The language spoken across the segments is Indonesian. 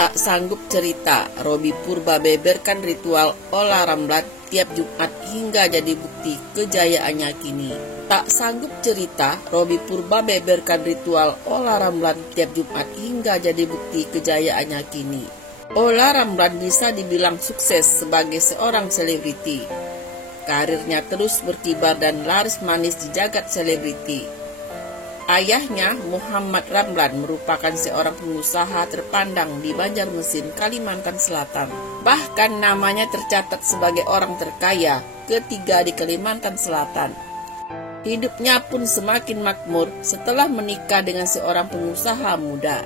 Tak sanggup cerita, Robby Purba beberkan ritual olah Ramlan tiap Jumat hingga jadi bukti kejayaannya kini. Tak sanggup cerita, Robby Purba beberkan ritual olah Ramlan tiap Jumat hingga jadi bukti kejayaannya kini. Olah Ramlan bisa dibilang sukses sebagai seorang selebriti. Karirnya terus berkibar dan laris manis di jagat selebriti. Ayahnya, Muhammad Ramlan, merupakan seorang pengusaha terpandang di Banjarmasin, Kalimantan Selatan. Bahkan namanya tercatat sebagai orang terkaya ketiga di Kalimantan Selatan. Hidupnya pun semakin makmur setelah menikah dengan seorang pengusaha muda.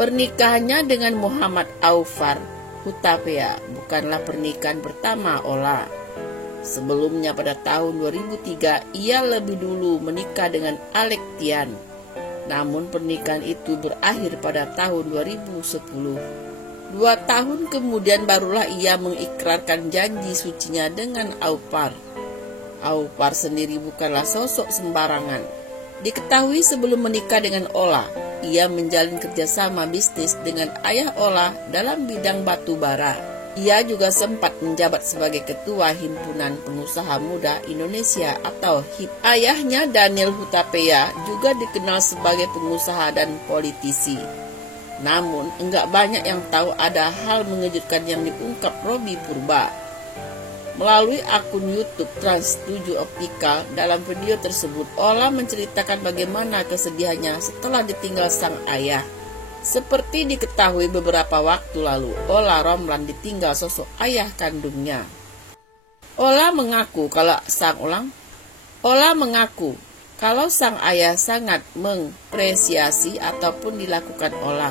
Pernikahannya dengan Muhammad Aufar Hutapea bukanlah pernikahan pertama Ola. Sebelumnya pada tahun 2003, ia lebih dulu menikah dengan Alek Tian. Namun pernikahan itu berakhir pada tahun 2010. 2 tahun kemudian barulah ia mengikrarkan janji sucinya dengan Aufar. Aufar sendiri bukanlah sosok sembarangan. Diketahui sebelum menikah dengan Ola, ia menjalin kerjasama bisnis dengan ayah Ola dalam bidang batu bara. Ia juga sempat menjabat sebagai ketua Himpunan Pengusaha Muda Indonesia atau HIP. Ayahnya Daniel Hutapea juga dikenal sebagai pengusaha dan politisi. Namun, enggak banyak yang tahu ada hal mengejutkan yang diungkap Robby Purba. Melalui akun YouTube Trans 7 Optical, dalam video tersebut, Ola menceritakan bagaimana kesedihannya setelah ditinggal sang ayah. Seperti diketahui beberapa waktu lalu, Ola Ramlan ditinggal sosok ayah kandungnya. Ola mengaku kalau sang ayah sangat mengapresiasi apapun dilakukan Ola.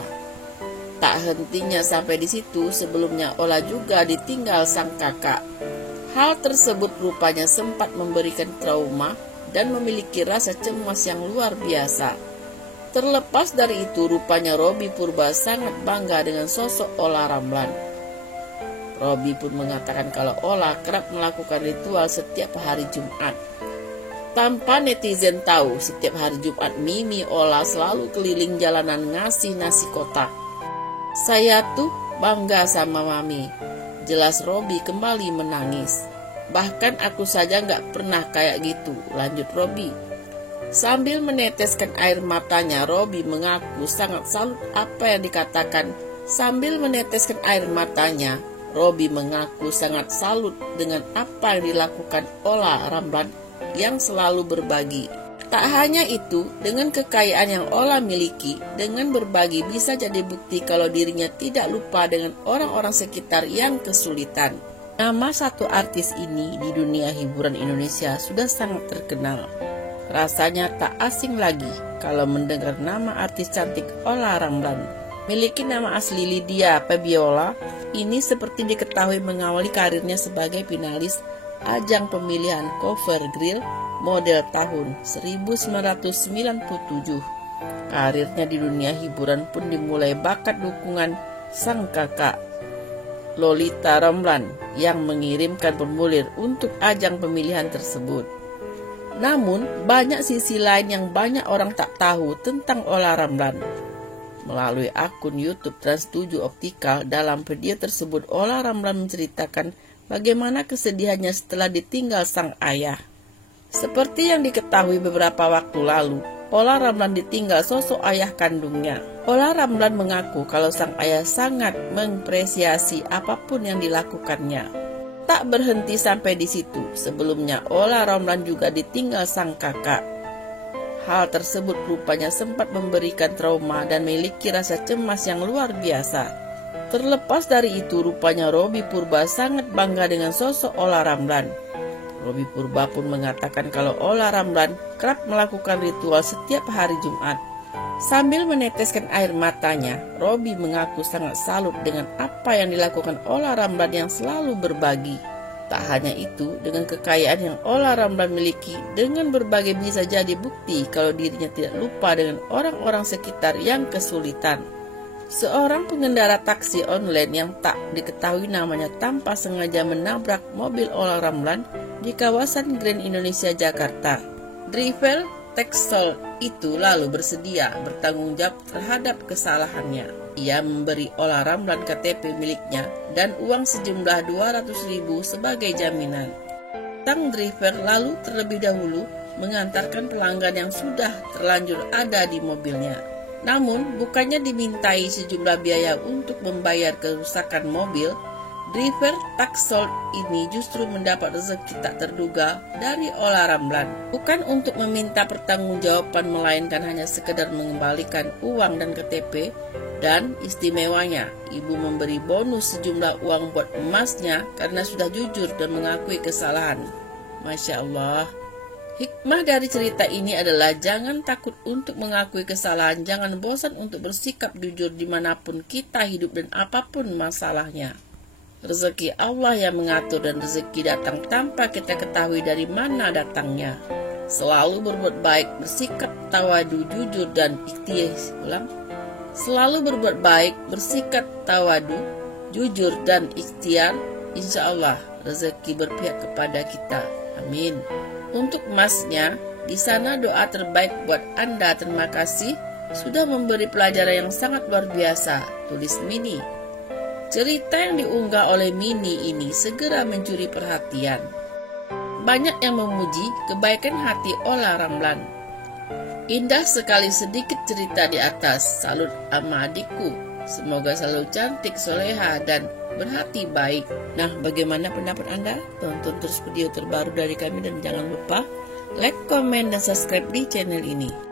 Tak hentinya sampai di situ, sebelumnya Ola juga ditinggal sang kakak. Hal tersebut rupanya sempat memberikan trauma dan memiliki rasa cemas yang luar biasa. Terlepas dari itu, rupanya Robby Purba sangat bangga dengan sosok Ola Ramlan. Robby pun mengatakan kalau Ola kerap melakukan ritual setiap hari Jumat. Tanpa netizen tahu, setiap hari Jumat Mimi Ola selalu keliling jalanan ngasih nasi kotak. Saya tuh bangga sama Mami. Jelas Robby kembali menangis. Bahkan aku saja gak pernah kayak gitu, lanjut Robby. Sambil meneteskan air matanya, Robby mengaku sangat salut apa yang dikatakan. Sambil meneteskan air matanya, Robby mengaku sangat salut dengan apa yang dilakukan Ola Ramlan yang selalu berbagi. Tak hanya itu, dengan kekayaan yang Ola miliki, dengan berbagi bisa jadi bukti kalau dirinya tidak lupa dengan orang-orang sekitar yang kesulitan. Nama satu artis ini di dunia hiburan Indonesia sudah sangat terkenal. Rasanya tak asing lagi kalau mendengar nama artis cantik Ola Ramlan. Miliki nama asli Lydia Febiola, ini seperti diketahui mengawali karirnya sebagai finalis ajang pemilihan cover grill model tahun 1997. Karirnya di dunia hiburan pun dimulai bakat dukungan sang kakak, Lolita Ramlan, yang mengirimkan formulir untuk ajang pemilihan tersebut. Namun, banyak sisi lain yang banyak orang tak tahu tentang Ola Ramlan. Melalui akun YouTube Trans 7 Optical, dalam video tersebut Ola Ramlan menceritakan bagaimana kesedihannya setelah ditinggal sang ayah. Seperti yang diketahui beberapa waktu lalu, Ola Ramlan ditinggal sosok ayah kandungnya. Ola Ramlan mengaku kalau sang ayah sangat mengapresiasi apapun yang dilakukannya. Tak berhenti sampai di situ, sebelumnya Ola Ramlan juga ditinggal sang kakak. Hal tersebut rupanya sempat memberikan trauma dan memiliki rasa cemas yang luar biasa. Terlepas dari itu, rupanya Robby Purba sangat bangga dengan sosok Ola Ramlan. Robby Purba pun mengatakan kalau Ola Ramlan kerap melakukan ritual setiap hari Jumat. Sambil meneteskan air matanya, Robby mengaku sangat salut dengan apa yang dilakukan Ola Ramlan yang selalu berbagi. Tak hanya itu, dengan kekayaan yang Ola Ramlan miliki, dengan berbagi bisa jadi bukti kalau dirinya tidak lupa dengan orang-orang sekitar yang kesulitan. Seorang pengendara taksi online yang tak diketahui namanya tanpa sengaja menabrak mobil Ola Ramlan di kawasan Grand Indonesia, Jakarta. Driver Texel itu lalu bersedia bertanggung jawab terhadap kesalahannya. Ia memberi Ola Ramlan KTP miliknya dan uang sejumlah 200.000 sebagai jaminan. Sang driver lalu terlebih dahulu mengantarkan pelanggan yang sudah terlanjur ada di mobilnya. Namun, bukannya dimintai sejumlah biaya untuk membayar kerusakan mobil, driver taksol ini justru mendapat rezeki tak terduga dari Ola Ramlan. Bukan untuk meminta pertanggungjawaban, melainkan hanya sekedar mengembalikan uang dan KTP. Dan istimewanya, ibu memberi bonus sejumlah uang buat emasnya karena sudah jujur dan mengakui kesalahan. Masya Allah. Hikmah dari cerita ini adalah jangan takut untuk mengakui kesalahan, jangan bosan untuk bersikap jujur dimanapun kita hidup dan apapun masalahnya. Rezeki Allah yang mengatur dan rezeki datang tanpa kita ketahui dari mana datangnya. Selalu berbuat baik, bersikap tawadu, jujur dan ikhtiar. Selalu berbuat baik, bersikap tawadu, jujur dan ikhtiar. Insya Allah rezeki berpihak kepada kita. Amin. Untuk emasnya, di sana doa terbaik buat Anda. Terima kasih sudah memberi pelajaran yang sangat luar biasa, tulis Mini. Cerita yang diunggah oleh Mini ini segera mencuri perhatian. Banyak yang memuji kebaikan hati Ola Ramlan. Indah sekali sedikit cerita di atas. Salut ama adikku. Semoga selalu cantik, soleha, dan berhati baik. Nah, bagaimana pendapat Anda? Tonton terus video terbaru dari kami dan jangan lupa like, komen, dan subscribe di channel ini.